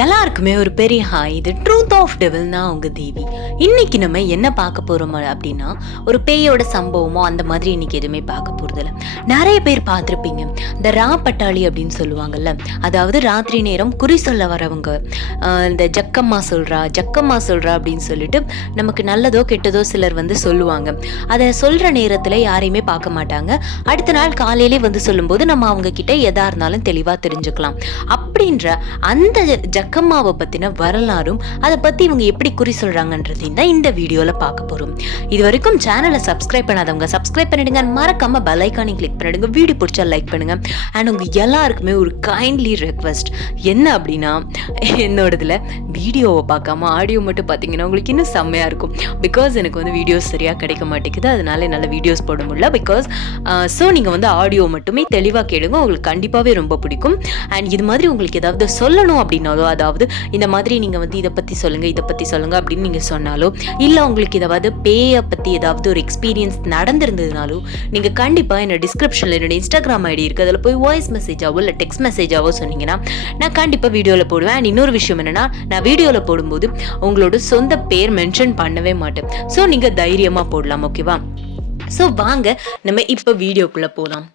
எல்லாருக்குமே ஒரு பெரிய ஹாய் இது ட்ரூத் ஆஃப் டெவில்னா அவங்க தேவி. இன்னைக்கு நம்ம என்ன பார்க்க போறோம் அப்படின்னா ஒரு பேயோட சம்பவமோ அந்த மாதிரி இன்னைக்கு எதுவுமே பார்க்க போறதில்ல. நிறைய பேர் பார்த்துருப்பீங்க. இந்த ரா பட்டாளி அப்படின்னு சொல்லுவாங்கல்ல அதாவது ராத்திரி நேரம் குறி சொல்ல வரவங்க இந்த ஜக்கம்மா சொல்றா ஜக்கம்மா சொல்றா அப்படின்னு சொல்லிட்டு நமக்கு நல்லதோ கெட்டதோ சிலர் வந்து சொல்லுவாங்க. அதை சொல்ற நேரத்தில் யாரையுமே பார்க்க மாட்டாங்க. அடுத்த நாள் காலையிலே வந்து சொல்லும்போது நம்ம அவங்க கிட்ட எதா இருந்தாலும் தெளிவாக தெரிஞ்சுக்கலாம். அப்படின்ற அந்த ஜக்கம்மாவை பற்றின வரலாறும் அதை பற்றி இவங்க எப்படி குறி சொல்கிறாங்கன்றதையும் தான் இந்த வீடியோவில் பார்க்க போகிறோம் இது வரைக்கும் சேனலை சப்ஸ்கிரைப் பண்ணாதவங்க சப்ஸ்கிரைப் பண்ணிடுங்க. மறக்காமல் பெல் ஐக்கானை கிளிக் பண்ணிடுங்க. வீடியோ பிடிச்சா லைக் பண்ணுங்க. அண்ட் உங்க எல்லாருக்குமே ஒரு கைண்ட்லி ரெக்வஸ்ட் என்ன அப்படின்னா என்னோடதுல வீடியோவை பார்க்காம ஆடியோ மட்டும் பார்த்தீங்கன்னா உங்களுக்கு இன்னும் செம்மையாக இருக்கும். பிகாஸ் எனக்கு வந்து வீடியோஸ் சரியாக கிடைக்க மாட்டேங்குது. அதனால என்னால் வீடியோஸ் போட முடியல. பிகாஸ் ஸோ நீங்கள் வந்து ஆடியோ மட்டுமே தெளிவாக கேளுங்க. உங்களுக்கு கண்டிப்பாகவே ரொம்ப பிடிக்கும். அண்ட் இது மாதிரி உங்களுக்கு ஏதாவது சொல்லணும் அப்படின்னாலோ அதாவது இந்த மாதிரி நீங்கள் வந்து இதை பற்றி சொல்லுங்கள் இதை பற்றி சொல்லுங்கள் அப்படின்னு நீங்கள் சொன்னாலோ இல்லை உங்களுக்கு ஏதாவது பேயை பற்றி ஏதாவது ஒரு எக்ஸ்பீரியன்ஸ் நடந்திருந்ததுனாலோ நீங்கள் கண்டிப்பாக என்னோட டிஸ்கிரிப்ஷனில் என்னோட இன்ஸ்டாகிராம் ஐடி இருக்குது அதில் போய் வாய்ஸ் மெசேஜாவோ இல்லை டெக்ஸ்ட் மெசேஜாவோ சொன்னீங்கன்னா நான் கண்டிப்பாக வீடியோவில் போடுவேன். அண்ட் இன்னொரு விஷயம் என்னென்னா நான் வீடியோவில் போடும்போது உங்களோட சொந்த பேர் மென்ஷன் பண்ணவே மாட்டேன். ஸோ நீங்கள் தைரியமாக போடலாம் ஓகேவா ஸோ வாங்க நம்ம இப்போ வீடியோக்குள்ளே போகலாம்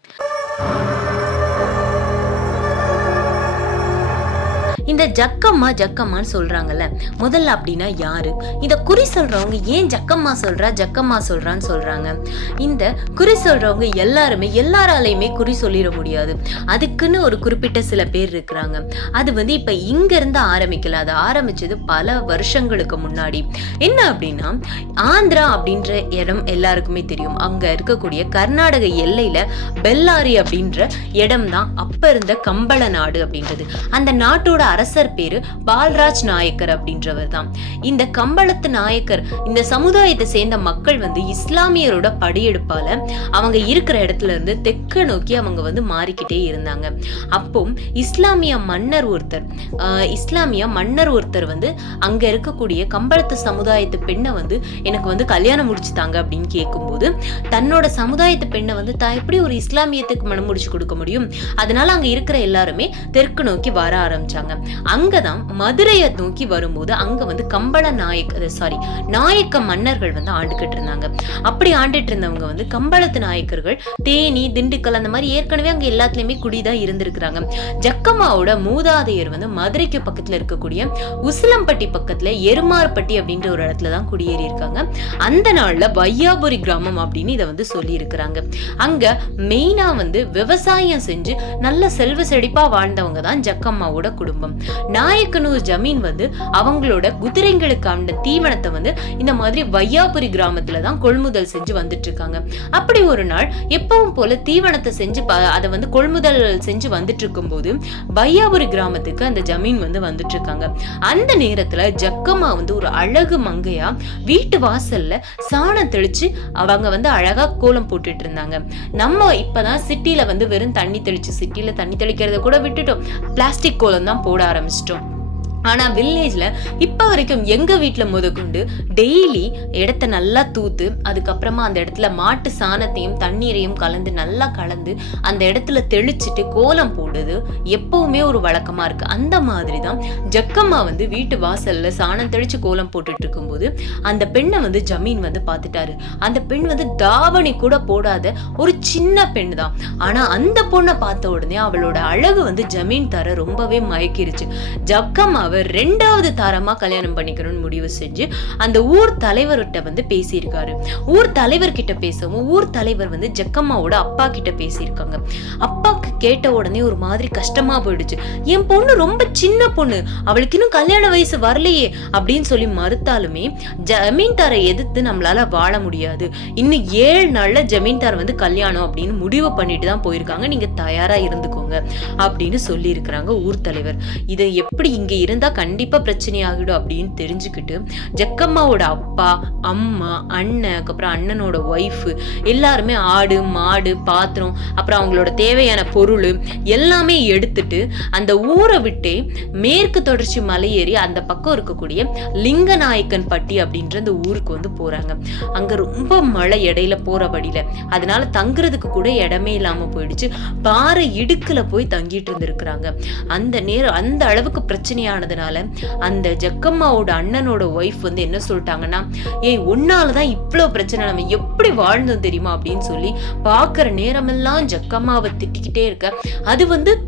இந்த ஜக்கம்மா ஜக்கம்மான்னு சொல்றாங்கல்ல. முதல்ல அப்படின்னா யாரு? இந்த குறி சொல்றவங்க ஏன் ஜக்கம்மா சொல்றா ஜக்கம்மா சொல்றான்னு சொல்றாங்க. இந்த குறி சொல்றவங்க எல்லாருமே எல்லாராலையுமே குறி சொல்லிட முடியாது. அதுக்குன்னு ஒரு குறிப்பிட்ட சில பேர் இருக்கிறாங்க. அது வந்து இப்ப இங்க இருந்து ஆரம்பிக்கல. அது ஆரம்பிச்சது பல வருஷங்களுக்கு முன்னாடி. என்ன அப்படின்னா ஆந்திரா அப்படின்ற இடம் எல்லாருக்குமே தெரியும். அங்க இருக்கக்கூடிய கர்நாடக எல்லையில பெல்லாரி அப்படின்ற இடம் தான் அப்ப இருந்த கம்பள நாடு அப்படின்றது. அந்த நாட்டோட அரசர் பேரு பால்ராஜ் நாயக்கர் அப்படின்றவர் தான். இந்த கம்பளத்து நாயக்கர் இந்த சமுதாயத்தை சேர்ந்த மக்கள் வந்து இஸ்லாமியரோட படையெடுப்பால அவங்க இருக்கிற இடத்துல இருந்து தெற்க நோக்கி அவங்க வந்து மாறிக்கிட்டே இருந்தாங்க. அப்போ இஸ்லாமிய மன்னர் ஒருத்தர் இஸ்லாமிய மன்னர் ஒருத்தர் வந்து அங்க இருக்கக்கூடிய கம்பளத்து சமுதாயத்து பெண்ணை வந்து எனக்கு வந்து கல்யாணம் முடிச்சுட்டாங்க அப்படின்னு கேட்கும்போது தன்னோட சமுதாயத்து பெண்ணை வந்து தான் எப்படி ஒரு இஸ்லாமியத்துக்கு மனம் முடிச்சு கொடுக்க முடியும்? அதனால அங்க இருக்கிற எல்லாருமே தெற்கு நோக்கி வர ஆரம்பிச்சாங்க. அங்கதான் மதுரையை நோக்கி வரும்போது அங்க வந்து கம்பள நாயக்க சாரி நாயக்க மன்னர்கள் வந்து ஆண்டுகிட்டு இருந்தாங்க. அப்படி ஆண்டுட்டு இருந்தவங்க வந்து கம்பளத்து நாயக்கர்கள் தேனி திண்டுக்கல் அந்த மாதிரி ஏற்கனவே அங்க எல்லாத்துலயுமே குடிதான் இருந்திருக்கிறாங்க. ஜக்கம்மாவோட மூதாதையர் வந்து மதுரைக்கு பக்கத்துல இருக்கக்கூடிய உசிலம்பட்டி பக்கத்துல எருமார்பட்டி அப்படின்ற ஒரு இடத்துல தான் குடியேறி இருக்காங்க அந்த நாள்ல வையாபுரி கிராமம் அப்படின்னு இதை வந்து சொல்லி இருக்கிறாங்க அங்க மெயினா வந்து விவசாயம் செஞ்சு நல்ல செல்வ செழிப்பா வாழ்ந்தவங்க தான் ஜக்கம்மாவோட குடும்பம். நாயக்கனூர் ஜமீன் வந்து அவங்களோட குதிரைங்களுக்கான தீவனத்தை வந்து இந்த மாதிரி வையாபுரி கிராமத்துல தான் கொள்முதல் செஞ்சு வந்துட்டு இருக்காங்க அப்படி ஒரு நாள் எப்பவும் போல தீவனத்தை செஞ்சு அதை வந்து கொள்முதல் செஞ்சு வந்துட்டு இருக்கும்போது வையாபுரி கிராமத்துக்கு அந்த ஜமீன் வந்து வந்துட்டு இருக்காங்க அந்த நேரத்துல ஜக்கம்மா வந்து ஒரு அழகு மங்கையா வீட்டு வாசல்ல சாணம் தெளிச்சு அவங்க வந்து அழகா கோலம் போட்டுட்டு இருந்தாங்க நம்ம இப்பதான் சிட்டில வந்து வெறும் தண்ணி தெளிச்சு சிட்டில தண்ணி தெளிக்கிறத கூட விட்டுட்டோம். பிளாஸ்டிக் கோலம் தான் போட ஆரம்பிச்சிட்டோம். ஆனால் வில்லேஜில் இப்போ வரைக்கும் எங்கள் வீட்டில் முதற்கொண்டு டெய்லி இடத்த நல்லா தூத்து அதுக்கப்புறமா அந்த இடத்துல மாட்டு சாணத்தையும் தண்ணீரையும் கலந்து நல்லா கலந்து அந்த இடத்துல தெளிச்சிட்டு கோலம் போடுறது எப்பவுமே ஒரு வழக்கமாக இருக்குது அந்த மாதிரி தான் ஜக்கம்மா வந்து வீட்டு வாசலில் சாணம் தெளித்து கோலம் போட்டுட்டு இருக்கும்போது அந்த பெண்ணை வந்து ஜமீன் வந்து பார்த்துட்டாரு. அந்த பெண் வந்து தாவணி கூட போடாத ஒரு சின்ன பெண் தான் ஆனால் அந்த பொண்ணை பார்த்த உடனே அவளோட அழகு வந்து ஜமீன் தர ரொம்பவே மயக்கிருச்சு. அவர் ரெண்டாவது தாரமா கல்யாணம் பண்ணிக்கணும்னு முடிவு செஞ்சு அந்த ஊர் தலைவர்கிட்ட வந்து பேசியிருக்காரு. ஊர் தலைவர்கிட்ட பேசவும் ஊர் தலைவர் வந்து ஜக்கம்மாவோட அப்பா கிட்ட பேசியிருக்காங்க. அப்பாக்கு கேட்ட உடனே ஒரு மாதிரி கஷ்டமா போயிடுச்சு. என் பொண்ணு ரொம்ப சின்ன பொண்ணு அவளுக்கு இன்னும் கல்யாண வயசு வரலையே அப்படின்னு சொல்லி மறுத்தாலுமே ஜமீன்தாரை எதிர்த்து நம்மளால வாழ முடியாது. இன்னும் ஏழு நாள்ல ஜமீன்தார் வந்து கல்யாணம் அப்படின்னு முடிவு பண்ணிட்டு தான் போயிருக்காங்க. நீங்க தயாரா இருந்துக்கோங்க அப்படின்னு சொல்லி இருக்கிறாங்க ஊர் தலைவர். இதை எப்படி இங்க இருந்து கண்டிப்பா பிரச்சனை ஆகிடும் அப்படின்னு தெரிஞ்சுக்கிட்டு ஜக்கம்மாவோட அப்பா அம்மா அண்ணன் அதுக்கப்புறம் அண்ணனோட ஒய்ஃபு எல்லாருமே ஆடு மாடு பாத்திரம் அப்புறம் அவங்களோட தேவையான பொருள் எல்லாமே எடுத்துட்டு அந்த ஊரை விட்டே மேற்கு தொடர்ச்சி மலை ஏறி அந்த பக்கம் இருக்கக்கூடிய லிங்கநாயக்கன் பட்டி அப்படின்ற அந்த ஊருக்கு வந்து போறாங்க. அங்கே ரொம்ப மழை இடையில போற வழியில. அதனால தங்குறதுக்கு கூட இடமே இல்லாமல் போயிடுச்சு. பாறை இடுக்குல போய் தங்கிட்டு இருந்திருக்கிறாங்க. அந்த நேரம் அந்த அளவுக்கு பிரச்சனையான ஆனதுனால அந்த ஜக்கம்மாவோட அண்ணனோட ஒய்ஃப் வந்து என்ன சொல்லிட்டாங்கன்னா ஏய் உன்னால தான் இவ்வளோ பிரச்சனை நம்ம எப்படி வாழ்ந்தோம் தெரியுமா? அப்படின்னு சொல்லி பார்க்குற நேரமெல்லாம் ஜக்கம்மாவை திட்டிக்கிட்டே இருக்க. அது வந்து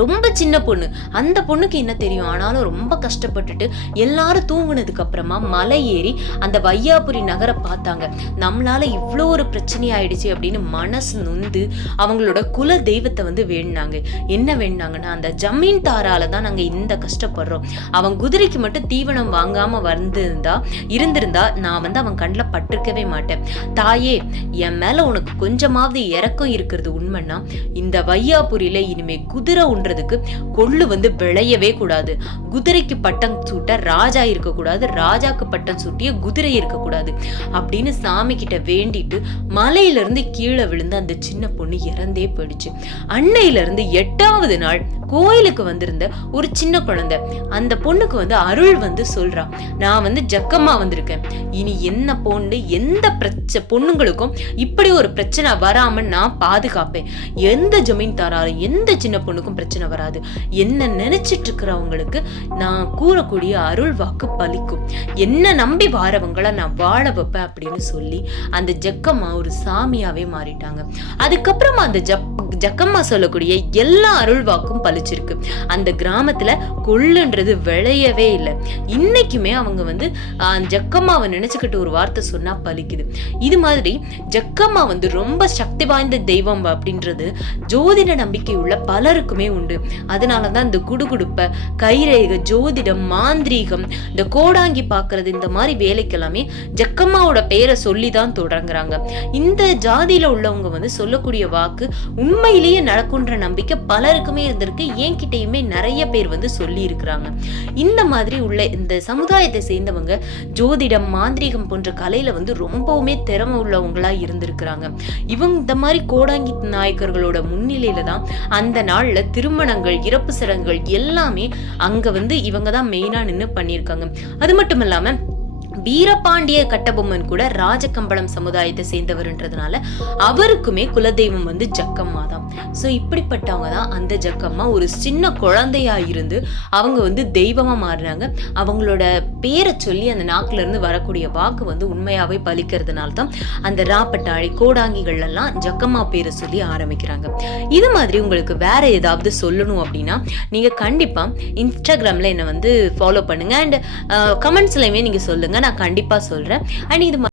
ரொம்ப சின்ன பொண்ணு. அந்த பொண்ணுக்கு என்ன தெரியும்? ஆனாலும் ரொம்ப கஷ்டப்பட்டுட்டு எல்லாரும் தூங்குனதுக்கு அப்புறமா மலை ஏறி அந்த வையாபுரி நகரை பார்த்தாங்க. நம்மளால இவ்வளோ ஒரு பிரச்சனை ஆயிடுச்சு அப்படின்னு மனசு நொந்து அவங்களோட குல தெய்வத்தை வந்து வேண்டினாங்க. என்ன வேண்டினாங்கன்னா அந்த ஜமீன் தாரால தான் நாங்கள் இந்த கஷ்டப்படுறோம். அவன் குதிரைக்கு மட்டும் தீவனம் வாங்காம வந்திருந்தா இருந்திருந்தா நான் வந்து அவன் கண்ணில் பட்டிருக்கவே மாட்டேன். தாயே என் மேல உனக்கு கொஞ்சமாவது இறக்கம் இருக்கிறது உண்மைன்னா இந்த வையாபுரியில இனிமே குதிரை உண்றதுக்கு கொள்ளு வந்து விளையவே கூடாது. குதிரைக்கு பட்டம் சூட்ட ராஜா இருக்கக்கூடாது. ராஜாக்கு பட்டம் சூட்டிய குதிரை இருக்கக்கூடாது. அப்படின்னு சாமி கிட்ட வேண்டிட்டு மலையில இருந்து கீழே விழுந்து அந்த சின்ன பொண்ணு இறந்தே போயிடுச்சு. அன்னையில இருந்து எட்டாவது நாள் கோயிலுக்கு வந்திருந்த ஒரு சின்ன குழந்தை. அந்த பொண்ணுக்கு வந்து அருள் வந்து சொல்றா நான் வந்து ஜக்கம்மா வந்திருக்கேன். இனி என்ன பொண்ணு எந்த பிரச்ச பொண்ணுங்களுக்கும் இப்படி ஒரு பிரச்சனை வராம நான் பாதுகாப்பேன். எந்த ஜமீன்தாராலும் எந்த சின்ன பொண்ணுக்கும் பிரச்சனை வராது. என்ன நினைச்சிட்டு இருக்கிறவங்களுக்கு நான் கூறக்கூடிய அருள் வாக்கு பலிக்கும். என்ன நம்பி வாரவங்கள நான் வாழ வைப்பேன் அப்படின்னு சொல்லி அந்த ஜக்கம்மா ஒரு சாமியாவே மாறிட்டாங்க. அதுக்கப்புறமா அந்த ஜப் ஜக்கம்மா சொல்லக்கூடிய எல்லா அருள் வாக்கும் பலிச்சிருக்கு. அந்த கிராமத்துல கொள்ளுன்றது விளையவே இல்லை. இன்னைக்குமே அவங்க வந்து ஜக்கம்மாவை நினைச்சுக்கிட்டு ஒரு வார்த்தை சொன்னா பலிக்குது. இது மாதிரி ஜக்கம்மா வந்து ரொம்ப சக்தி வாய்ந்த தெய்வம் அப்படின்றது ஜோதிட நம்பிக்கை உள்ள பலருக்குமே உண்டு. அதனாலதான் இந்த குடுகுடுப்ப கைரேக ஜோதிடம் மாந்திரீகம் இந்த கோடாங்கி பார்க்கறது இந்த மாதிரி வேலைக்கெல்லாமே ஜக்கம்மாவோட பெயரை சொல்லி தான் தொடங்குறாங்க. இந்த ஜாதியில உள்ளவங்க வந்து சொல்லக்கூடிய வாக்கு உண்மையிலேயே நடக்குன்ற நம்பிக்கை பலருக்குமே இருந்திருக்கு. என்கிட்டயுமே நிறைய பேர் வந்து சொல்லி இருக்கிறாங்க இந்த மாதிரி உள்ள இந்த சமுதாயத்தை சேர்ந்தவங்க ஜோதிடம் மாந்திரீகம் போன்ற கலையில வந்து ரொம்பவுமே திறமை உள்ளவங்களா இருந்திருக்கிறாங்க. இவங்க இந்த மாதிரி கோடாங்கி நாயக்கர்களோட முன்னிலையில தான் அந்த நாள்ல திருமணங்கள் இறப்பு சடங்குகள் எல்லாமே அங்கே வந்து இவங்க தான் மெயினாக நின்று பண்ணியிருக்காங்க. அது மட்டும் இல்லாமல் வீரபாண்டிய கட்டபொம்மன் கூட ராஜகம்பளம் சமுதாயத்தை சேர்ந்தவர்ன்றதுனால அவருக்குமே குலதெய்வம் வந்து ஜக்கம்மா தான். ஸோ இப்படிப்பட்டவங்க தான் அந்த ஜக்கம்மா. ஒரு சின்ன குழந்தையா இருந்து அவங்க வந்து தெய்வமா மாறினாங்க அவங்களோட பேரை சொல்லி அந்த நாக்குல இருந்து வரக்கூடிய வாக்கு வந்து உண்மையாவே பலிக்கிறதுனால தான் அந்த ராப்பட்டாழி கோடாங்கிகள் எல்லாம் ஜக்கம்மா பேரை சொல்லி ஆரம்பிக்கிறாங்க. இது மாதிரி உங்களுக்கு வேற ஏதாவது சொல்லணும் அப்படின்னா நீங்க கண்டிப்பா இன்ஸ்டாகிராம்ல என்னை வந்து ஃபாலோ பண்ணுங்க. அண்ட் கமெண்ட்ஸ்லையுமே நீங்க சொல்லுங்க. நான் கண்டிப்பா சொல்றேன். அண்ட் இது